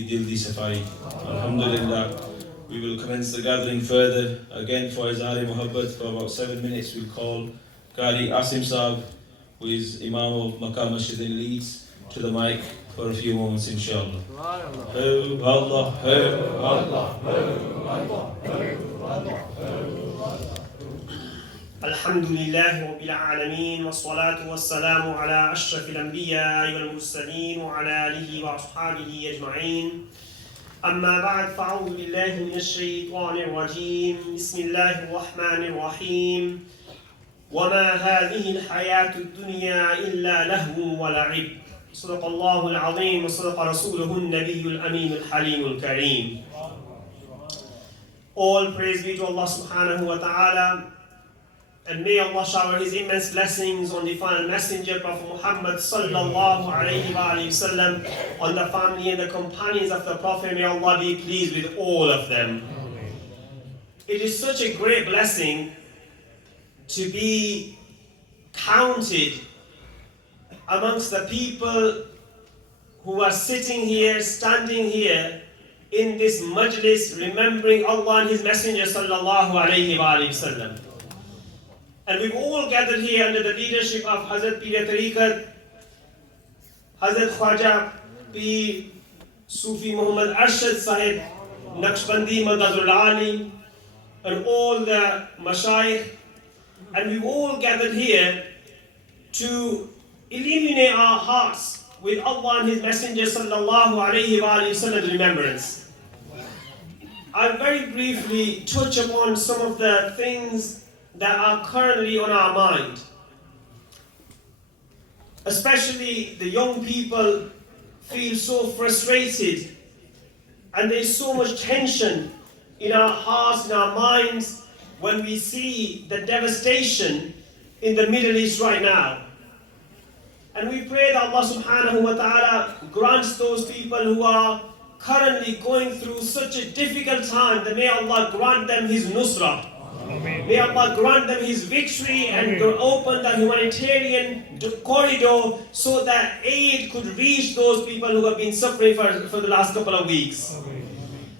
Dildi Safai. Alhamdulillah. We will commence the gathering further. Again, for Izhar-e Muhabbat, for about 7 minutes, we'll call Qari Asim Saab, who is Imam of Makkah Masjid in Leeds, to the mic for a few moments, inshallah. Ho, Allah, ho, Allah, ho, Allah, ho, Allah, ho. الحمد لله رب العالمين والصلاة والسلام على أشرف الأنبياء والمرسلين وعلى آله وأصحابه أجمعين أما بعد فأعوذ بالله من الشيطان الرجيم بسم الله الرحمن الرحيم وما هذه الحياة الدنيا إلا لهو ولعب صدق الله العظيم وصدق رسوله النبي الأمين الحليم الكريم. All praise be to Allah subhanahu wa ta'ala. And may Allah shower His immense blessings on the final messenger, Prophet Muhammad sallallahu alayhi wa sallam, on the family and the companions of the Prophet. May Allah be pleased with all of them. It is such a great blessing to be counted amongst the people who are sitting here, standing here in this majlis, remembering Allah and His messenger sallallahu alayhi wa sallam. And we've all gathered here under the leadership of Hazrat Pir Tariqat, Hazrat Khwaja, Pir Sufi Muhammad Arshad Sahib, Naqshbandi Madazul Ali, and all the Mashayikh. And we've all gathered here to illuminate our hearts with Allah and His Messenger sallallahu alayhi wa sallam's remembrance. I'll very briefly touch upon some of the things that are currently on our mind. Especially the young people feel so frustrated, and there's so much tension in our hearts, in our minds, when we see the devastation in the Middle East right now. And we pray that Allah subhanahu wa ta'ala grants those people who are currently going through such a difficult time, that may Allah grant them His nusrah. May Allah grant them His victory and open the humanitarian corridor so that aid could reach those people who have been suffering for the last couple of weeks.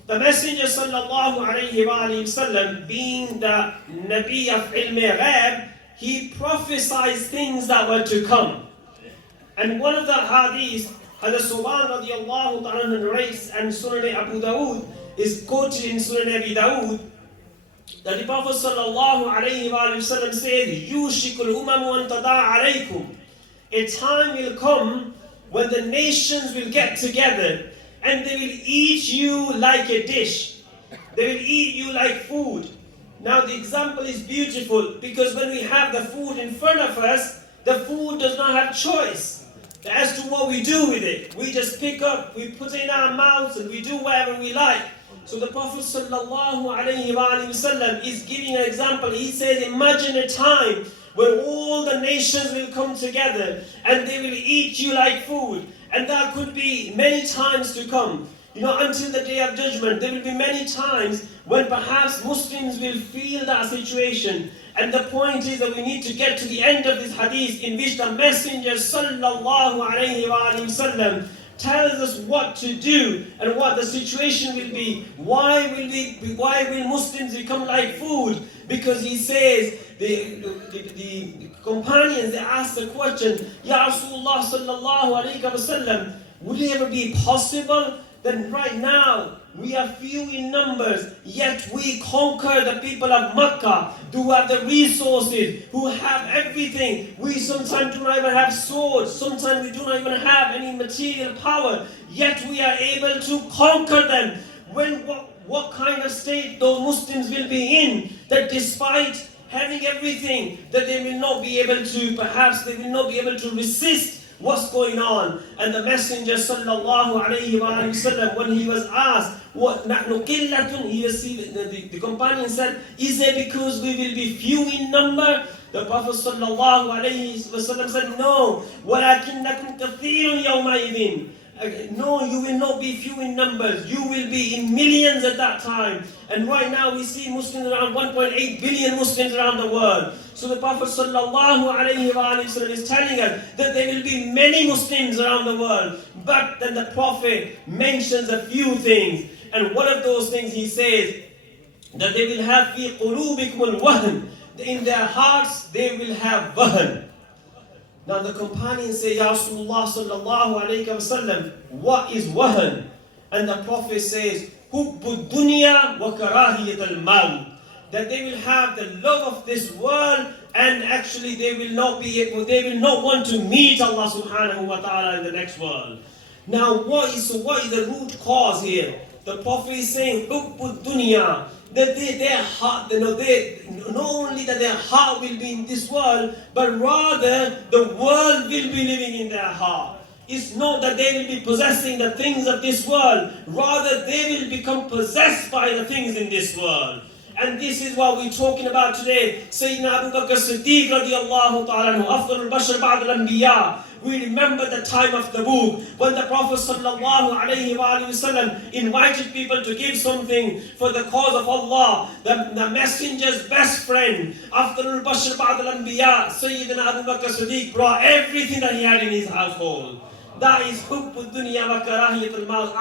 The Messenger sallallahu alayhi wa sallam, being the Nabi of Ilm-e-Ghaib, he prophesied things that were to come. And one of the hadith, Hazrat Suban radiallahu ta'ala narrates, and Sunan Abu Dawood is quoted in Sunan Abi Dawood, that the Prophet sallallahu alayhi wa sallam said, "Yushikul umamu an tada alaykum." A time will come when the nations will get together and they will eat you like a dish. They will eat you like food. Now the example is beautiful, because when we have the food in front of us, the food does not have choice as to what we do with it. We just pick up, we put it in our mouths, and we do whatever we like. So the Prophet sallallahu alayhi wa sallam is giving an example. He says, imagine a time when all the nations will come together and they will eat you like food. And that could be many times to come. You know, until the day of judgment, there will be many times when perhaps Muslims will feel that situation. And the point is that we need to get to the end of this hadith, in which the Messenger sallallahu alayhi wa sallam tells us what to do and what the situation will be. Why will Muslims become like food? Because he says, the companions, they ask the question, Ya Rasulullah sallallahu alayhi wa sallam, would it ever be possible that right now we are few in numbers, yet we conquer the people of Makkah, who have the resources, who have everything. We sometimes do not even have swords, sometimes we do not even have any material power, yet we are able to conquer them. What kind of state those Muslims will be in, that despite having everything, that they will not be able to resist what's going on. And the Messenger sallallahu alayhi wa sallam, when he was asked, what nahnu qillatun, the companion said, is it because we will be few in number? The Prophet sallallahu alayhi wa sallam said, no, walakinnakum kathirun yawma idhin. No, you will not be few in numbers. You will be in millions at that time. And right now we see Muslims around 1.8 billion Muslims around the world. So the Prophet ﷺ is telling us that there will be many Muslims around the world. But then the Prophet mentions a few things. And one of those things he says, that they will have fi qulubikum al-wahn. In their hearts they will have wahn. Now the companions say, Ya Rasulullah sallallahu alayhi wa sallam, what is wahn? And the Prophet says, Hubbu dunya wa karahiyat al-maut. That they will have the love of this world, and actually they will not want to meet Allah subhanahu wa ta'ala in the next world. Now what is the root cause here? The Prophet is saying, Hubbu dunya. That their heart, not only that their heart will be in this world, but rather the world will be living in their heart. It's not that they will be possessing the things of this world, rather they will become possessed by the things in this world. And this is what we're talking about today. Sayyidina Abu Bakr Siddiq radiallahu ta'ala anhu, Afdalul Bashar ba'd al-Anbiya. We remember the time of Tabuk when the Prophet sallallahu alayhi wa sallam invited people to give something for the cause of Allah. The messenger's best friend, Afdalul Bashar ba'd al-Anbiya, Sayyidina Abu Bakr Siddiq, brought everything that he had in his household. That is Hubbu dunya wa karahiyat al-maut.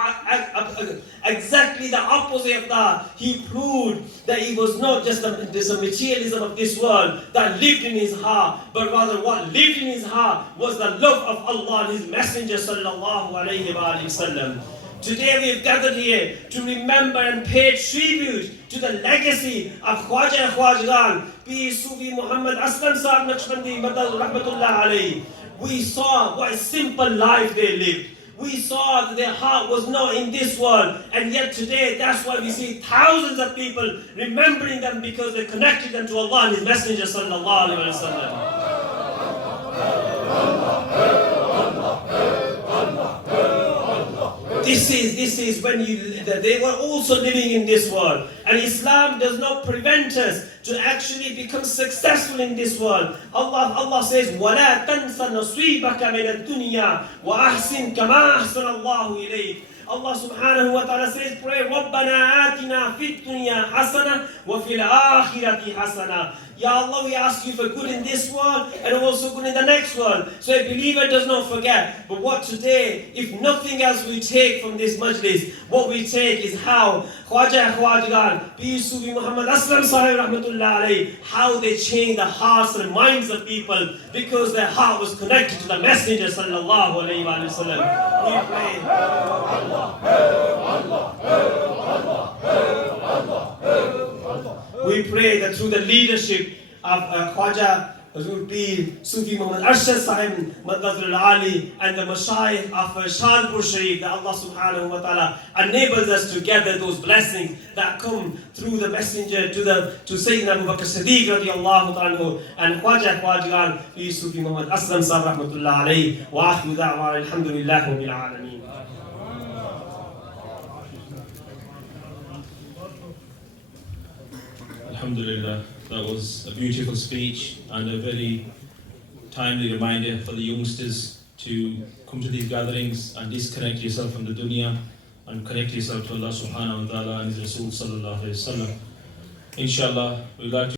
Exactly the opposite of that. He proved that it was not just the materialism of this world that lived in his heart, but rather what lived in his heart was the love of Allah and His Messenger sallallahu alayhi wa sallam. Today we have gathered here to remember and pay tribute to the legacy of Khwaja and Khwaja, be Sufi Muhammad Aslam Sahib Naqshbandi rahmatullah alayhi. We saw what a simple life they lived. We saw that their heart was not in this world. And yet today, that's why we see thousands of people remembering them because they connected them to Allah and His Messenger sallallahu alaihi wasallam. This is when they were also living in this world. And Islam does not prevent us to actually become successful in this world. Allah says, وَلَا تَنْسَ نَصِيبَكَ مِنَ الدُّنْيَا وَأَحْسِنْ كَمَا أَحْسَنَ اللَّهُ إِلَيْكَ. Allah subhanahu wa ta'ala says, pray, رَبَّنَا آتِنَا فِي الدُّنْيَا حَسَنَةً وَفِي الْآخِرَةِ حَسَنَةً. Ya Allah, we ask you for good in this world and also good in the next world. So a believer does not forget. But what today, if nothing else we take from this majlis, what we take is how Khwaja Khwaja, be Sufi Muhammad Aslam Sahib rahmatullah alayhi, how they changed the hearts and minds of people because their heart was connected to the Messenger sallallahu alayhi wa sallam. We pray. We pray that through the leadership of Khwaja, would be Sufi Muhammad Arshad Sahib Madhul and the Mashayikh of Shadpur Urs, that Allah subhanahu wa ta'ala enables us to gather those blessings that come through the messenger to Sayyidina Abu Bakr Siddiq radiallahu ta'ala and Khwaja Khwaja fi Sufi Muhammad Aslam Sahib rahmatullah alayhi wa akhiru da'wa alhamdulillah rabbil alameen. Alhamdulillah, that was a beautiful speech and a very timely reminder for the youngsters to come to these gatherings and disconnect yourself from the dunya and connect yourself to Allah subhanahu wa ta'ala and His Rasul sallallahu alayhi wa sallam. Inshallah, we'd like to